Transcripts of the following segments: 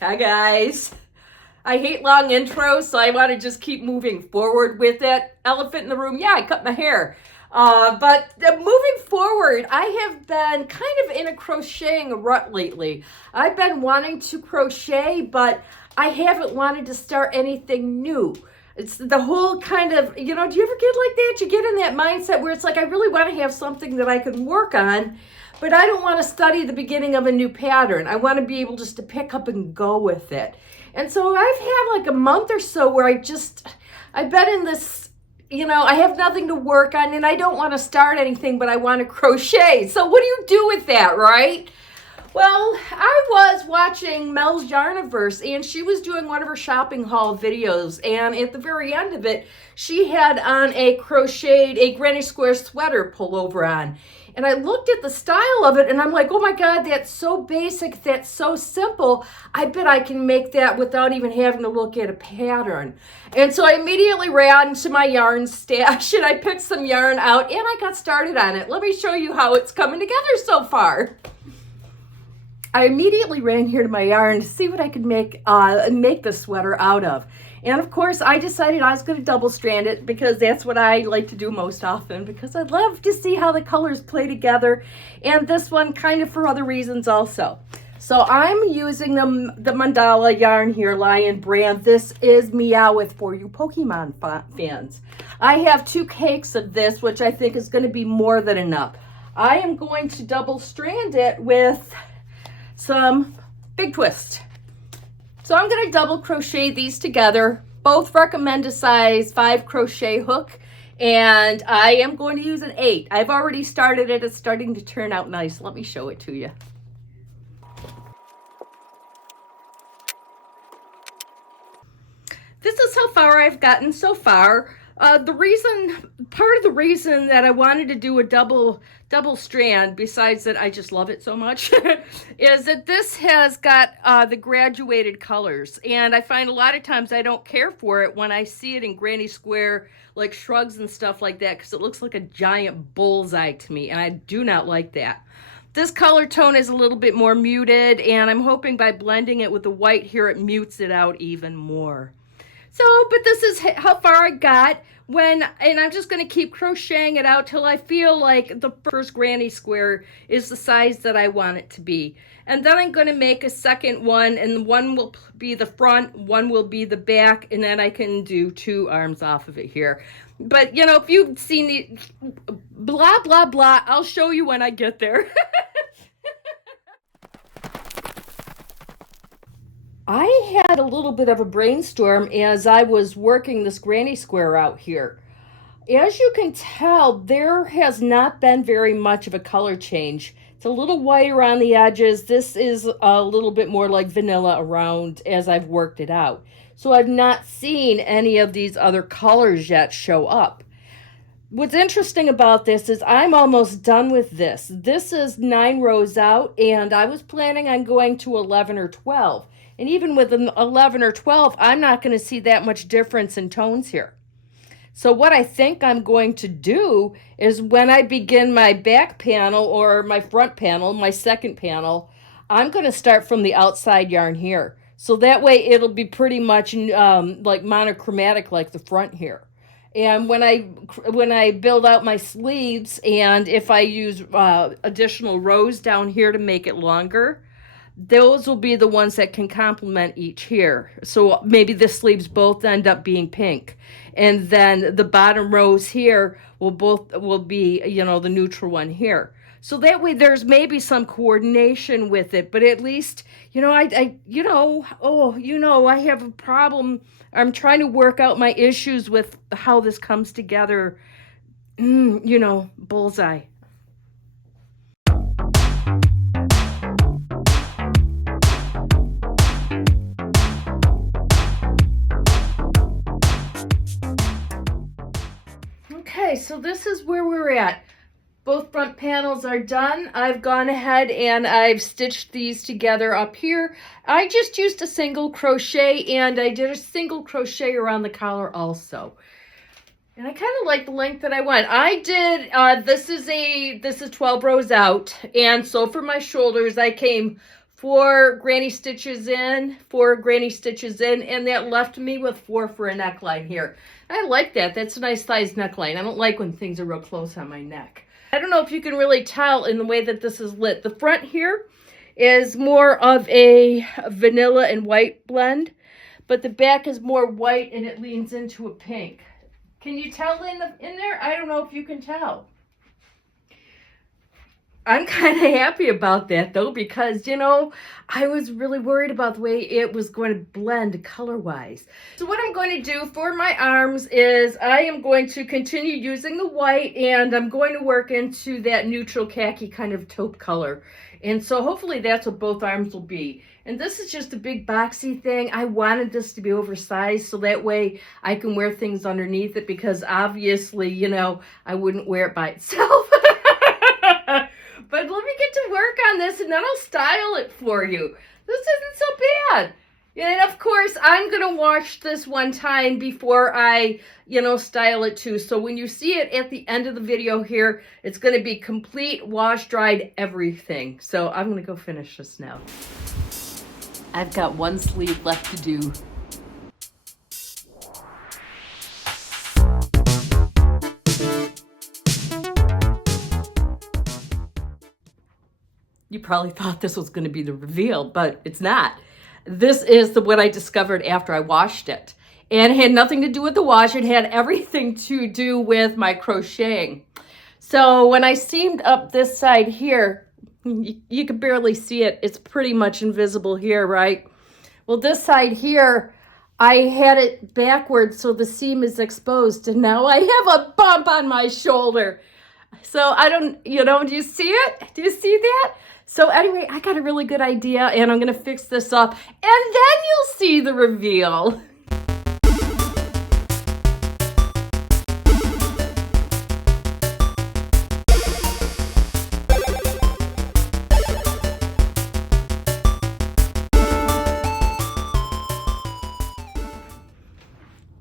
Hi guys. I hate long intros, so I want to just keep moving forward with it. Elephant in the room, yeah, I cut my hair. But moving forward, I have been kind of in a crocheting rut lately. I've been wanting to crochet, but I haven't wanted to start anything new. It's the whole kind of, do you ever get like that? You get in that mindset where it's like, I really want to have something that I can work on, but I don't want to study the beginning of a new pattern. I want to be able just to pick up and go with it. And so I've had like a month or so where I've been in this, I have nothing to work on and I don't want to start anything, but I want to crochet. So what do you do with that, right? Well, I was watching Mel's Yarniverse and she was doing one of her shopping haul videos, and at the very end of it, she had on a granny square sweater pullover on. And I looked at the style of it and I'm like, oh my God, that's so basic, that's so simple. I bet I can make that without even having to look at a pattern. And so I immediately ran to my yarn stash and I picked some yarn out and I got started on it. Let me show you how it's coming together so far. I immediately ran here to my yarn to see what I could make the sweater out of. And of course, I decided I was going to double strand it because that's what I like to do most often, because I love to see how the colors play together. And this one kind of for other reasons also. So I'm using the Mandala yarn here, Lion brand. This is Meowth for you Pokemon fans. I have 2 cakes of this, which I think is going to be more than enough. I am going to double strand it with some big twist. So I'm going to double crochet these together. Both recommend a size 5 crochet hook, and I am going to use an 8. I've already started it. It's starting to turn out nice. Let me show it to you. This is how far I've gotten so far. Part of the reason that I wanted to do a double strand, besides that I just love it so much, is that this has got the graduated colors. And I find a lot of times I don't care for it when I see it in granny square, like shrugs and stuff like that, because it looks like a giant bullseye to me, and I do not like that. This color tone is a little bit more muted, and I'm hoping by blending it with the white here, it mutes it out even more. So, but this is how far I got and I'm just going to keep crocheting it out till I feel like the first granny square is the size that I want it to be. And then I'm going to make a second one, and one will be the front, one will be the back, and then I can do 2 arms off of it here. But, if you've seen the blah, blah, blah, I'll show you when I get there. I had a little bit of a brainstorm as I was working this granny square out here. As you can tell, there has not been very much of a color change. It's a little whiter on the edges. This is a little bit more like vanilla around as I've worked it out. So I've not seen any of these other colors yet show up. What's interesting about this is I'm almost done with this. This is 9 rows out, and I was planning on going to 11 or 12. And even with an 11 or 12, I'm not going to see that much difference in tones here. So what I think I'm going to do is when I begin my back panel or my front panel, my second panel, I'm going to start from the outside yarn here. So that way it'll be pretty much like monochromatic like the front here. And when I build out my sleeves, and if I use additional rows down here to make it longer, those will be the ones that can complement each here. So maybe the sleeves both end up being pink. And then the bottom rows here will be, the neutral one here. So that way there's maybe some coordination with it, but at least, I have a problem. I'm trying to work out my issues with how this comes together. Bullseye. Okay, so this is where we're at. Both front panels are done. I've gone ahead and I've stitched these together up here. I just used a single crochet, and I did a single crochet around the collar also. And I kind of like the length that I went. I did, this is 12 rows out. And so for my shoulders, I came 4 granny stitches in, 4 granny stitches in, and that left me with 4 for a neckline here. I like that. That's a nice size neckline. I don't like when things are real close on my neck. I don't know if you can really tell in the way that this is lit. The front here is more of a vanilla and white blend, but the back is more white and it leans into a pink. Can you tell in there? I don't know if you can tell. I'm kind of happy about that though, because, you know, I was really worried about the way it was going to blend color-wise. So what I'm going to do for my arms is I am going to continue using the white, and I'm going to work into that neutral khaki kind of taupe color. And so hopefully that's what both arms will be. And this is just a big boxy thing. I wanted this to be oversized so that way I can wear things underneath it, because obviously, you know, I wouldn't wear it by itself. But let me get to work on this and then I'll style it for you. This isn't so bad. And of course, I'm going to wash this one time before I, you know, style it too. So when you see it at the end of the video here, it's going to be complete, wash, dried, everything. So I'm going to go finish this now. I've got one sleeve left to do. You probably thought this was going to be the reveal, but it's not. This is what I discovered after I washed it. And it had nothing to do with the wash. It had everything to do with my crocheting. So when I seamed up this side here, you can barely see it. It's pretty much invisible here, right? Well, this side here, I had it backwards so the seam is exposed. And now I have a bump on my shoulder. So I don't, you know, do you see it? Do you see that? So anyway, I got a really good idea, and I'm going to fix this up, and then you'll see the reveal.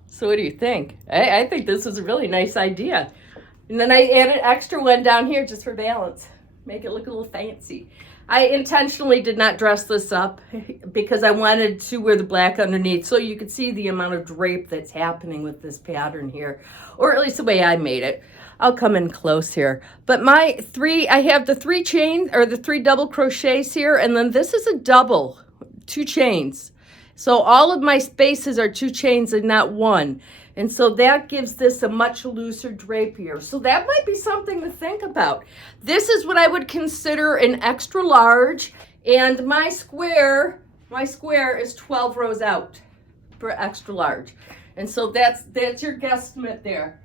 So what do you think? I think this is a really nice idea. And then I added extra one down here just for balance. Make it look a little fancy. I intentionally did not dress this up because I wanted to wear the black underneath so you could see the amount of drape that's happening with this pattern here, or at least the way I made it. I'll come in close here. But I have the 3 chains, or the 3 double crochets here, and then this is a double, 2 chains. So all of my spaces are 2 chains and not 1. And so that gives this a much looser drape here. So that might be something to think about. This is what I would consider an extra large, and my square is 12 rows out for extra large. And so that's your guesstimate there.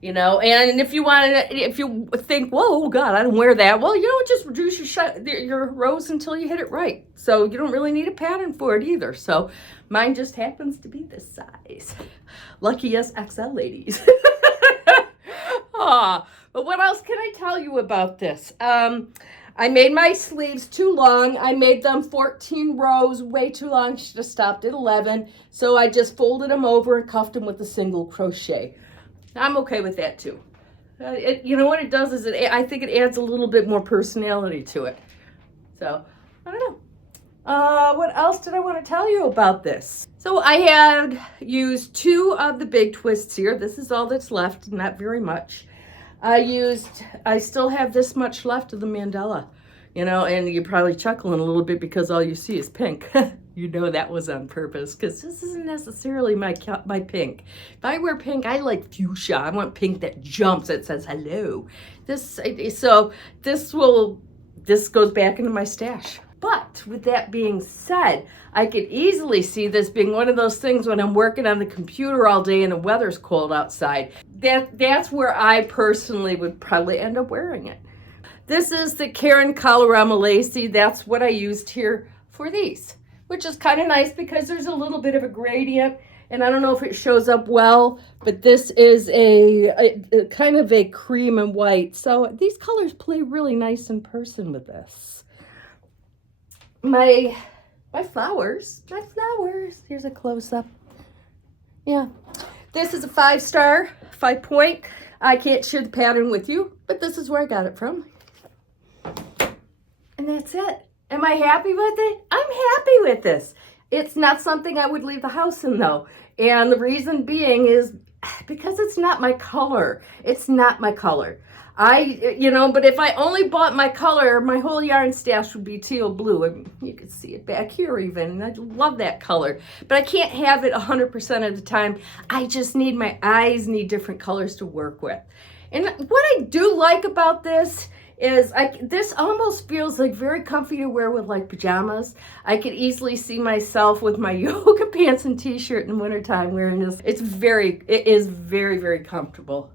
You know, and if you think, whoa, God, I don't wear that. Well, you know, just reduce your rows until you hit it right. So you don't really need a pattern for it either. So mine just happens to be this size. Lucky us XL ladies. But what else can I tell you about this? I made my sleeves too long. I made them 14 rows, way too long. Should have stopped at 11. So I just folded them over and cuffed them with a single crochet. I'm okay with that too. You know what it does is I think it adds a little bit more personality to it. So, I don't know. What else did I want to tell you about this? So I had used 2 of the big twists here. This is all that's left, not very much. I still have this much left of the Mandela, you know, and you're probably chuckling a little bit because all you see is pink. You know that was on purpose, because this isn't necessarily my pink. If I wear pink, I like fuchsia. I want pink that jumps, that says hello. This goes back into my stash. But with that being said, I could easily see this being one of those things when I'm working on the computer all day and the weather's cold outside. That's where I personally would probably end up wearing it. This is the Caron Colorama Lacy. That's what I used here for these, which is kind of nice because there's a little bit of a gradient, and I don't know if it shows up well, but this is a kind of a cream and white. So these colors play really nice in person with this. My flowers. Here's a close-up. Yeah. This is a 5-star, 5-point. I can't share the pattern with you, but this is where I got it from. And that's it. Am I happy with it? I'm happy with this. It's not something I would leave the house in though. And the reason being is because it's not my color. It's not my color. But if I only bought my color, my whole yarn stash would be teal blue. I mean, you can see it back here even. I love that color. But I can't have it 100% of the time. I just need, my eyes need different colors to work with. And what I do like about this is this almost feels like very comfy to wear with like pajamas. I could easily see myself with my yoga pants and t-shirt in the wintertime wearing this. It is very, very comfortable.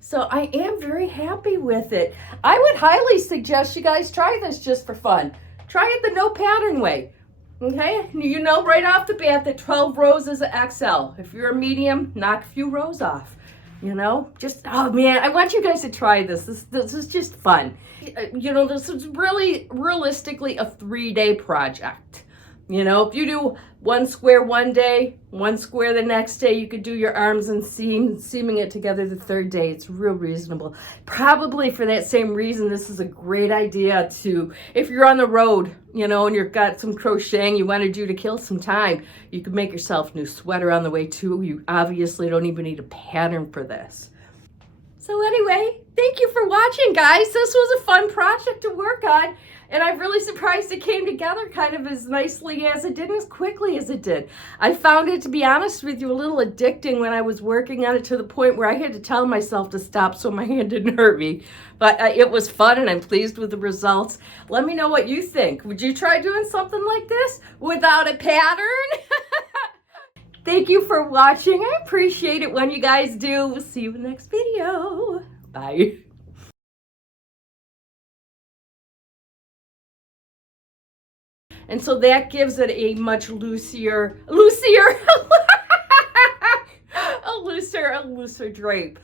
So I am very happy with it. I would highly suggest you guys try this just for fun. Try it the no pattern way. Okay, you know right off the bat that 12 rows is an XL. If you're a medium, knock a few rows off. Oh man, I want you guys to try this. This is just fun. This is really realistically a 3-day project. If you do one square one day, one square the next day, you could do your arms and seaming it together the third day. It's real reasonable. Probably for that same reason, this is a great idea to, if you're on the road, and you've got some crocheting you want to do to kill some time, you could make yourself a new sweater on the way too. You obviously don't even need a pattern for this. So anyway, thank you for watching, guys. This was a fun project to work on. And I'm really surprised it came together kind of as nicely as it did and as quickly as it did. I found it, to be honest with you, a little addicting when I was working on it, to the point where I had to tell myself to stop so my hand didn't hurt me. But it was fun and I'm pleased with the results. Let me know what you think. Would you try doing something like this without a pattern? Thank you for watching. I appreciate it when you guys do. We'll see you in the next video. Bye. And so that gives it a much looser drape.